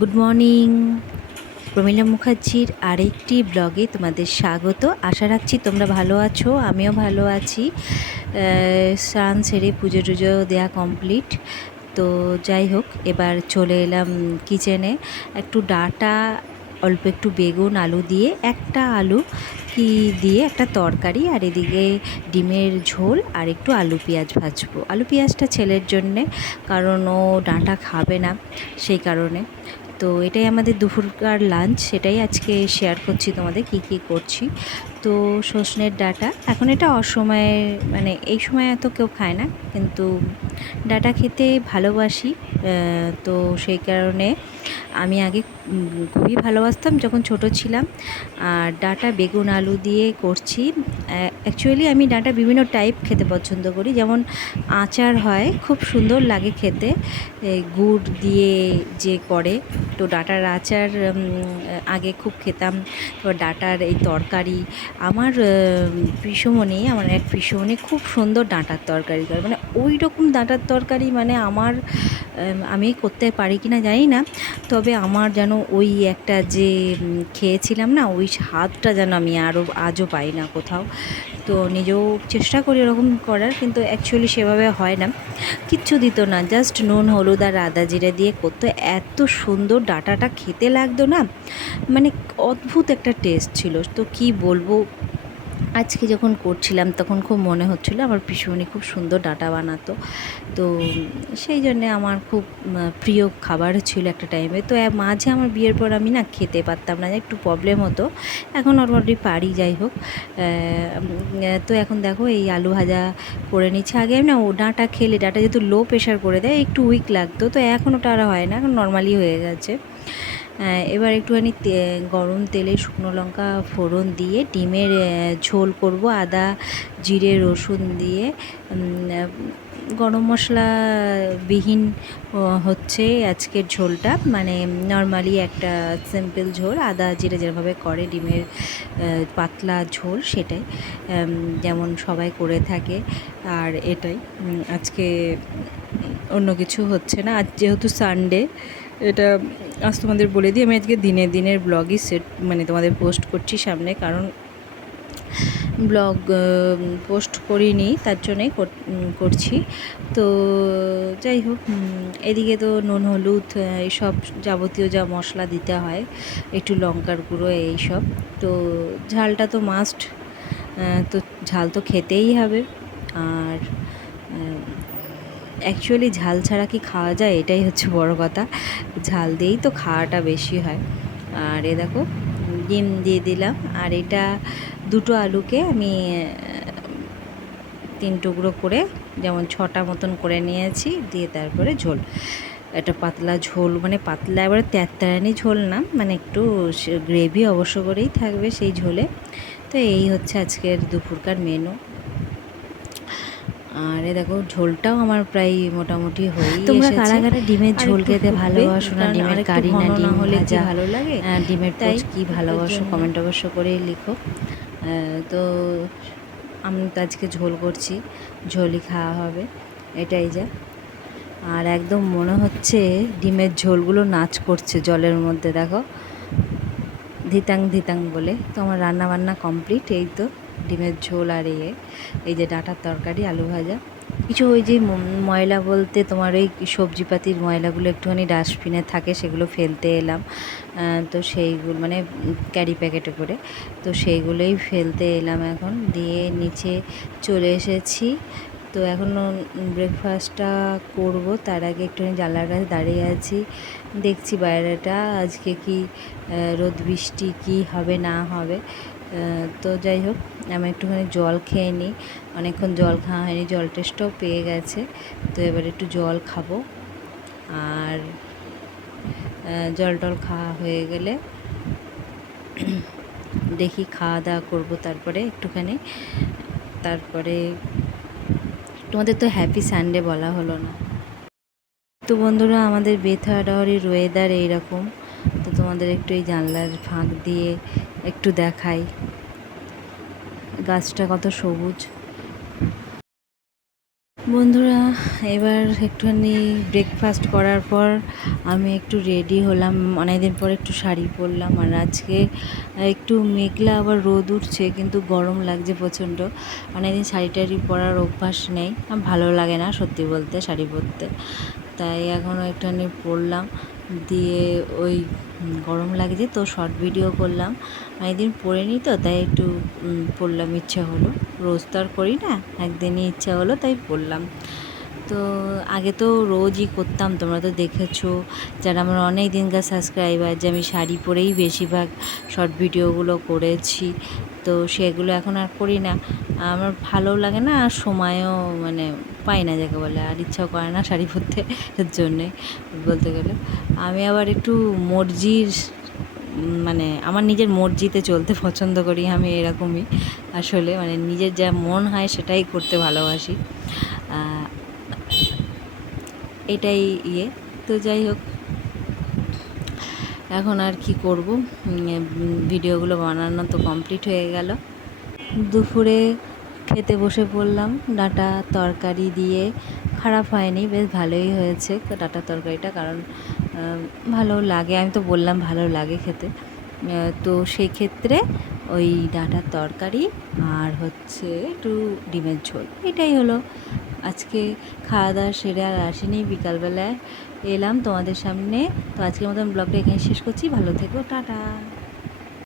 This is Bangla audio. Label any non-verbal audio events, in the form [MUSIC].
গুড মর্নিং প্রমীলা মুখার্জির আরেকটি ব্লগে তোমাদের স্বাগত। আশা রাখছি তোমরা ভালো আছো, আমিও ভালো আছি। স্নান সেরে পুজো টুজো দেওয়া কমপ্লিট তো যাই হোক, এবার চলে এলাম কিচেনে একটু ডাটা, অল্প একটু বেগুন, আলু দিয়ে একটা আলু কি দিয়ে একটা তরকারি, আর এদিকে ডিমের ঝোল, আর একটু আলু পেঁয়াজ ভাজবো। আলু পেঁয়াজটা ছেলের জন্যে, কারণ ও ডাঁটা খাবে না, সেই কারণে। তো এটাই আমাদের দুপুরকার লাঞ্চ সেটাই আজকে শেয়ার করছি তোমাদের কি কি করছি। তো সজনের ডাটা। এখন এটা অসময়ে মানে এই সময় এত কেউ খায় না, কিন্তু ডাটা খেতে ভালোবাসি তো সেই কারণে আমি আগে খুবই ভালোবাসতাম যখন ছোট ছিলাম। আর ডাটা, বেগুন, আলু দিয়ে করছি। অ্যাকচুয়ালি আমি ডাটা বিভিন্ন টাইপ খেতে পছন্দ করি। যেমন আচার হয়, খুব সুন্দর লাগে খেতে। গুড় দিয়ে যে করে, তো ডাটার আচার আগে খুব খেতাম। তো ডাটার এই তরকারি আমার পিসমণি, আমার এক পিসমণি খুব সুন্দর ডাঁটার তরকারি করে। মানে ওই রকম ডাঁটার তরকারি মানে আমার আমি করতে পারি কি না জানি না। তবে আমার যেন ওই একটা যে খেয়েছিলাম না, ওই স্বাদটা যেন আমি আরও আজও পাই না কোথাও। তো নিজেও চেষ্টা করি ওরকম করার, কিন্তু অ্যাকচুয়ালি সেভাবে হয় না। কিচ্ছু দিত না জাস্ট নুন, হলুদ আর আদা জিরে দিয়ে করতো। এত সুন্দর ডাটাটা খেতে লাগতো না। মানে অদ্ভুত একটা টেস্ট ছিল। তো কি বলব? আজকে যখন করছিলাম, তখন খুব মনে হচ্ছিল, আমার পিসুমণি খুব সুন্দর ডাটা বানাতো। তো সেই জন্যে আমার খুব প্রিয় খাবার ছিল একটা টাইমে। তো মাঝে আমার বিয়ের পর আমি না খেতে পারতাম না, একটু প্রবলেম হতো। এখন অলরেডি পারি, যাই হোক। তো এখন দেখো, এই আলু ভাজা করে নিচ্ছে। আগে আমি না, ও ডাঁটা খেলে, ডাঁটা যেহেতু লো প্রেশার করে দেয়, একটু উইক লাগতো। তো এখন ওটা আর হয় না, এখন নর্মালি হয়ে গেছে। এবার একটুখানি গরম তেলে শুকনো লঙ্কা ফোড়ন দিয়ে ডিমের ঝোল করব, আদা, জিরে, রসুন দিয়ে। গরম মশলা বিহীন হচ্ছে আজকের ঝোলটা। মানে নর্মালি একটা সিম্পল ঝোল, আদা, জিরে যেভাবে করে ডিমের পাতলা ঝোল সেটাই। যেমন সবাই করে থাকে, আর এটাই। আজকে অন্য কিছু হচ্ছে না। আজ যেহেতু সানডে এটা আজ তোমাদের বলে দিই, আমি আজকে দিনে দিনের ব্লগই সেট মানে তোমাদের পোস্ট করছি সামনে। কারণ ব্লগ পোস্ট করিনি, তার জন্যই কর- করছি। তো যাই হোক এদিকে তো নুন, হলুদ এইসব যাবতীয় যা মশলা দিতে হয়, একটু লঙ্কার গুঁড়ো, এইসব। তো ঝালটা তো মাস্ট তো ঝাল তো খেতেই হবে। আর অ্যাকচুয়ালি ঝাল ছাড়া কি খাওয়া যায়? এটাই হচ্ছে বড় কথা। ঝাল দিয়েই তো খাওয়াটা বেশি হয়। আর এ দেখো, ডিম দিয়ে দিলাম। আর এটা দুটো আলুকে আমি, তিন টুকরো করে যেমন ছটা মতন করে নিয়েছি, দিয়ে তারপরে ঝোল। একটা পাতলা ঝোল মানে পাতলা এবারে তেরতেরানি ঝোল না মানে একটু গ্রেভি অবশ্য করেই থাকবে সেই ঝোলে। তো এই হচ্ছে আজকের দুপুরকার মেনু আর এ দেখো ঝোলটাও আমার প্রায় মোটামুটি হয়েই তোমরা। কারা কারা ডিমের ঝোল খেতে ভালোবাসো না? ডিমের কারি না ডিম হলে ভাজা। ভালো লাগে? আহ, ডিমের তাই কি ভালোবাসো? কমেন্ট অবশ্য করে লিখো। তো আমি তো আজকে ঝোল করছি ঝোলই খাওয়া হবে এটাই যা। আর একদম মনে হচ্ছে ডিমের ঝোলগুলো নাচ করছে জলের মধ্যে দেখো। ধিতাং ধিতাং বলে। তো আমার রান্না বান্না কমপ্লিট এই তো। ডিমের ঝোল আর ইয়ে এই যে ডাঁটার তরকারি, আলু ভাজা। কিছু ওই যে ময়লা বলতে তোমার ওই সবজিপাতির ময়লাগুলো একটুখানি ডাস্টবিনে থাকে, সেগুলো ফেলতে এলাম। তো সেইগুলো মানে ক্যারি প্যাকেটে করে। তো সেইগুলোই ফেলতে এলাম এখন। দিয়ে নিচে চলে এসেছি। তো এখনও ব্রেকফাস্টটা করব। তার আগে একটুখানি জানলার কাছে দাঁড়িয়ে আছি। দেখছি বাইরেটা, আজকে কি রোদ বৃষ্টি কি হবে না হবে। তো যাই হোক, আমি একটুখানি জল খেয়ে নিই। অনেকক্ষণ জল খাওয়া হয়নি, জল টেস্টও পেয়ে গেছে। তো এবার একটু জল খাব। আর জল টল খাওয়া হয়ে গেলে [CLEARS THROAT] দেখি খাওয়া দাওয়া করব তারপরে একটুখানি। তারপরে তোমাদের তো হ্যাপি সানডে বলা হলো না। তো বন্ধুরা, আমাদের বেথাডাওয়ারির ওয়েদার এইরকম। তো তোমাদের একটু এই জানলার ফাঁক দিয়ে একটু দেখাই। গাছটা কত সবুজ। বন্ধুরা, এবার একটুখানি ব্রেকফাস্ট করার পর আমি একটু রেডি হলাম। অনেকদিন পর একটু শাড়ি পরলাম আর আজকে একটু মেঘলা আবার রোদ উঠছে, কিন্তু গরম লাগছে প্রচণ্ড। অনেকদিন শাড়ি টাড়ি পরার অভ্যাস নেই। ভালো লাগে না সত্যি বলতে শাড়ি পরতে। তাই এখনও একটুখানি পড়লাম। দিয়ে ওই গরম লাগছে তো শর্ট ভিডিও করলাম। একদিন পরে নি তো, তাই একটু পড়লাম, ইচ্ছা হলো। রোজ তো আর করি না, একদিনই ইচ্ছা হলো, তাই পরলাম তো আগে তো রোজই করতাম, তোমরা তো দেখেছ। যারা আমার অনেক দিনকার সাবস্ক্রাইবার যে আমি শাড়ি পরেই বেশিরভাগ শর্ট ভিডিওগুলো করেছি, তো সেগুলো এখন আর করি না। আমার ভালো লাগে না, আর সময়ও মানে পাই না যাকে বলে, আর ইচ্ছাও করে না শাড়ি পরতে এর জন্যে, বলতে গেলে। আমি আবার একটু মর্জির মানে আমার নিজের মর্জিতে চলতে পছন্দ করি, আমি এরকমই। আসলে মানে নিজের যা মন হয় সেটাই করতে ভালোবাসি। এটাই ইয়ে। তো যাই হোক, এখন আর কি করব? ভিডিওগুলো বানানো তো কমপ্লিট হয়ে গেল। দুপুরে খেতে বসে পড়লাম, ডাটা তরকারি দিয়ে। খারাপ হয়নি, বেশ ভালোই হয়েছে ডাটা তরকারিটা, কারণ ভালো লাগে, আমি তো বললাম ভালো লাগে খেতে। তো সেই ক্ষেত্রে ওই ডাঁটার তরকারি আর হচ্ছে একটু ডিমের ঝোল, এটাই হলো। আজকে খাওয়া দাওয়া সেরে আর আসেনি বিকালবেলায়। এলাম তোমাদের সামনে। তো আজকের মতন ব্লগটা এখানে শেষ করছি। ভালো থেকো। টাটা।